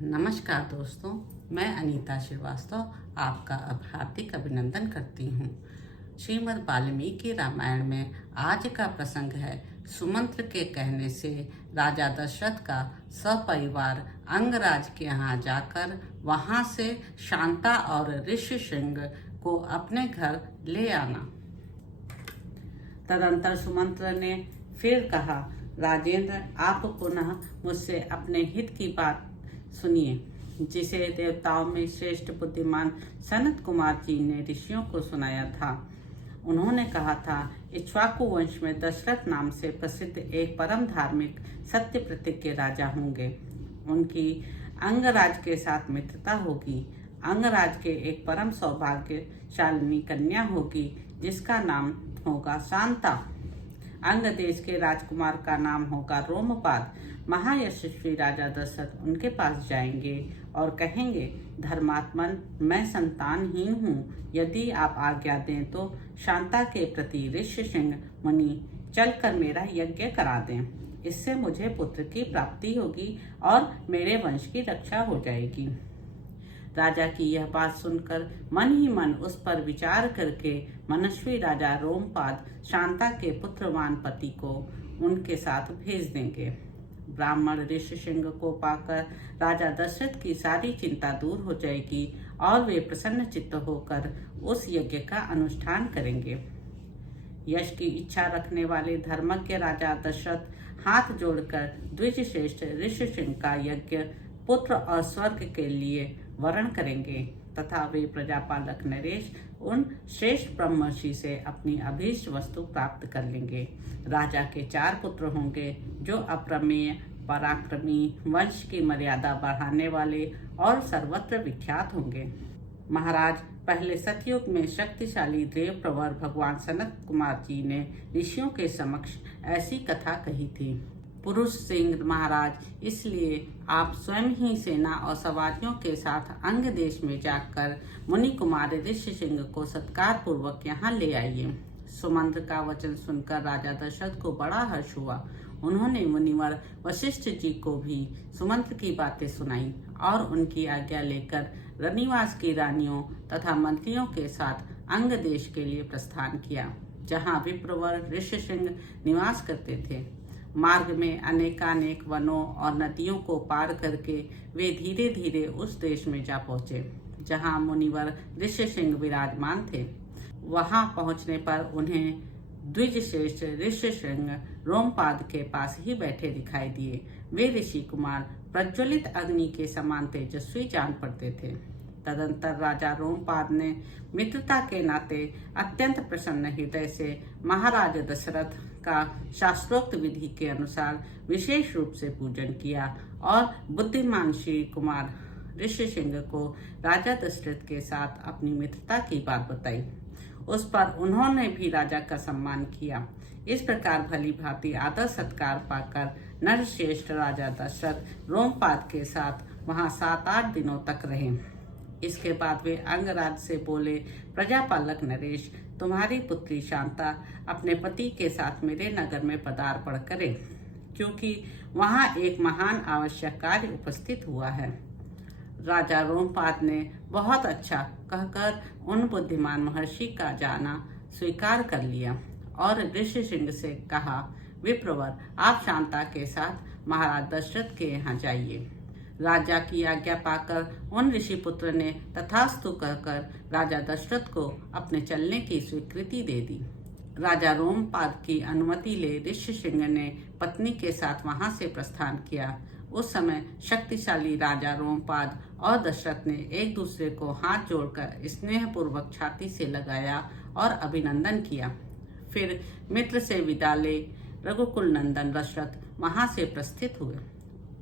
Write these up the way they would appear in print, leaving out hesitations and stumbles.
नमस्कार दोस्तों, मैं अनीता श्रीवास्तव आपका हार्दिक अभिनंदन करती हूँ। श्रीमद् वाल्मीकि रामायण में आज का प्रसंग है सुमंत्र के कहने से राजा दशरथ का सपरिवार अंगराज के यहाँ जाकर वहाँ से शांता और ऋष्यशृंग को अपने घर ले आना। तदंतर सुमंत्र ने फिर कहा, राजेंद्र, आप पुनः मुझसे अपने हित की बात सुनिए, जिसे देवताओं में श्रेष्ठ बुद्धिमान सनत कुमार जी ने ऋषियों को सुनाया था। उन्होंने कहा था, इक्ष्वाकु वंश में दशरथ नाम से प्रसिद्ध एक परम धार्मिक सत्य प्रतिज्ञ राजा होंगे। उनकी अंगराज के साथ मित्रता होगी। अंगराज के एक परम सौभाग्यशालिनी कन्या होगी, जिसका नाम होगा शांता। अंग देश के राजकुमार का नाम होगा रोमपाद। महायशस्वी राजा दशरथ उनके पास जाएंगे और कहेंगे, धर्मात्मन, मैं संतानहीन हूँ। यदि आप आज्ञा दें तो शांता के प्रति ऋष्यशृंग मुनि चलकर मेरा यज्ञ करा दें। इससे मुझे पुत्र की प्राप्ति होगी और मेरे वंश की रक्षा हो जाएगी। राजा की यह बात सुनकर मन ही मन उस पर विचार करके मनस्वी राजा रोमपाद शांता के पुत्रवान पति को उनके साथ भेज देंगे। ब्राह्मण ऋष्यशृंग को पाकर राजा दशरथ की सारी चिंता दूर हो जाएगी और वे प्रसन्न चित्त होकर उस यज्ञ का अनुष्ठान करेंगे। यश की इच्छा रखने वाले धर्मज्ञ राजा दशरथ हाथ जोड़कर द्विज श्रेष्ठ ऋष्यशृंग का यज्ञ पुत्र और स्वर्ग के लिए वरण करेंगे तथा वे प्रजापालक नरेश उन श्रेष्ठ ब्रह्मर्षि से अपनी अभीष्ट वस्तु प्राप्त कर लेंगे। राजा के 4 पुत्र होंगे, जो अप्रमेय, पराक्रमी, वंश की मर्यादा बढ़ाने वाले और सर्वत्र विख्यात होंगे। महाराज, पहले सतयुग में शक्तिशाली देव प्रवर भगवान सनत कुमार जी ने ऋषियों के समक्ष ऐसी कथा कही थी। पुरुष सिंह महाराज, इसलिए आप स्वयं ही सेना और सवारियों के साथ अंग देश में जाकर मुनि कुमार ऋष्यशृंग को सत्कार पूर्वक यहाँ ले आइए। सुमंत्र का वचन सुनकर राजा दशरथ को बड़ा हर्ष हुआ। उन्होंने मुनिवर वशिष्ठ जी को भी सुमंत्र की बातें सुनाई और उनकी आज्ञा लेकर रनिवास की रानियों तथा मंत्रियों के साथ अंग देश के लिए प्रस्थान किया, जहाँ विप्रवर ऋष्यशृंग निवास करते थे। मार्ग में अनेकानेक वनों और नदियों को पार करके वे धीरे धीरे उस देश में जा पहुंचे, जहां मुनिवर ऋष्यशृंग विराजमान थे। वहां पहुंचने पर उन्हें द्विज श्रेष्ठ ऋष्यशृंग रोमपाद के पास ही बैठे दिखाई दिए। वे ऋषि कुमार प्रज्वलित अग्नि के समान तेजस्वी जान पड़ते थे। तदंतर राजा रोमपाद ने मित्रता के नाते अत्यंत प्रसन्न हृदय से महाराज दशरथ का शास्त्रोक्त विधि के अनुसार विशेष रूप से पूजन किया और बुद्धिमान श्री कुमार ऋष्यशृंग को राजा दशरथ के साथ अपनी मित्रता की बात बताई। उस पर उन्होंने भी राजा का सम्मान किया। इस प्रकार भली भांति आदर सत्कार पाकर नरश्रेष्ठ राजा दशरथ रोमपाद के साथ वहां 7-8 दिनों तक रहे। इसके बाद वे अंगराज से बोले, प्रजापालक नरेश, तुम्हारी पुत्री शांता अपने पति के साथ मेरे नगर में पदार्पण करे, क्योंकि वहां एक महान आवश्यक कार्य उपस्थित हुआ है। राजा रोमपाद ने बहुत अच्छा कहकर उन बुद्धिमान महर्षि का जाना स्वीकार कर लिया और ऋष्यशृंग से कहा, विप्रवर, आप शांता के साथ महाराज दशरथ के यहाँ जाइए। राजा की आज्ञा पाकर उन ऋषि पुत्र ने तथास्तु कहकर राजा दशरथ को अपने चलने की स्वीकृति दे दी। राजा रोमपाद की अनुमति ले ऋष्यशृंग ने पत्नी के साथ वहां से प्रस्थान किया। उस समय शक्तिशाली राजा रोमपाद और दशरथ ने एक दूसरे को हाथ जोड़कर स्नेहपूर्वक छाती से लगाया और अभिनंदन किया। फिर मित्र से विदा ले रघुकुल नंदन दशरथ वहां से प्रस्थित हुए।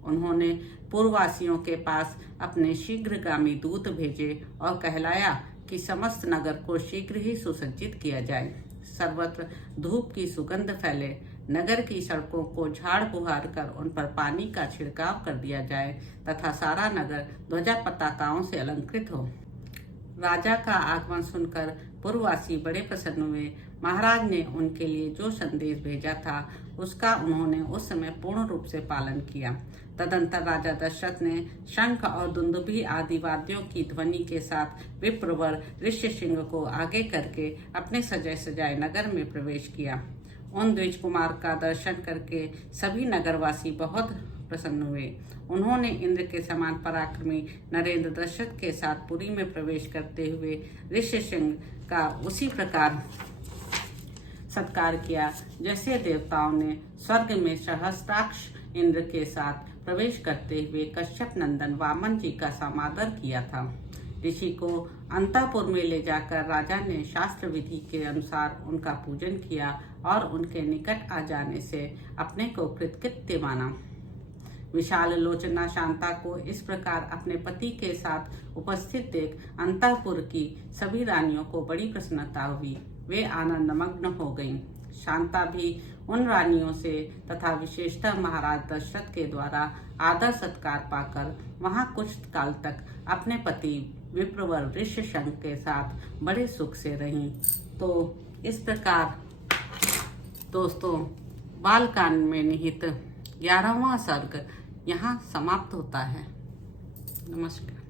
उन्होंने पूर्ववासियों के पास अपने शीघ्रगामी दूत भेजे और कहलाया कि समस्त नगर को शीघ्र ही सुसज्जित किया जाए। सर्वत्र धूप की सुगंध फैले, नगर की सड़कों को झाड़ बुहार कर उन पर पानी का छिड़काव कर दिया जाए तथा सारा नगर ध्वजा पताकाओं से अलंकृत हो। राजा का आगमन सुनकर पूर्ववासी बड़े प्रसन्न हुए। महाराज ने उनके लिए जो संदेश भेजा था उसका उन्होंने उस समय पूर्ण रूप से पालन किया। तदंतर राजा दशरथ ने शंख और दुंदुभी आदि वाद्यों की ध्वनि के साथ विप्रवर ऋष्यशृंग को आगे करके अपने सजाए सजाए नगर में प्रवेश किया। उन द्विज कुमार का दर्शन करके सभी नगरवासी बहुत प्रसन्न हुए। उन्होंने इंद्र के समान पराक्रमी नरेंद्र दशरथ के साथ पुरी में प्रवेश करते हुए ऋष्यशृंग का उसी प्रकार सत्कार किया जैसे देवताओं ने स्वर्ग में सहस्त्राक्ष इंद्र के साथ प्रवेश करते हुए कश्यप नंदन वामन जी का समादर किया था। ऋषि को अंतःपुर में ले जाकर राजा ने शास्त्र विधि के अनुसार उनका पूजन किया और उनके निकट आ जाने से अपने को कृतकृत्य माना। विशाल लोचना शांता को इस प्रकार अपने पति के साथ उपस्थित देख अंतःपुर की सभी रानियों को बड़ी प्रसन्नता हुई। वे आनंद मग्न हो गईं। शांता भी उन रानियों से तथा विशेषतः महाराज दशरथ के द्वारा आदर सत्कार पाकर वहां कुछ काल तक अपने पति विप्रवर ऋष्यशृंग के साथ बड़े सुख से रहीं। तो इस प्रकार दोस्तों बालकांड में निहित 11वां सर्ग यहाँ समाप्त होता है। नमस्कार।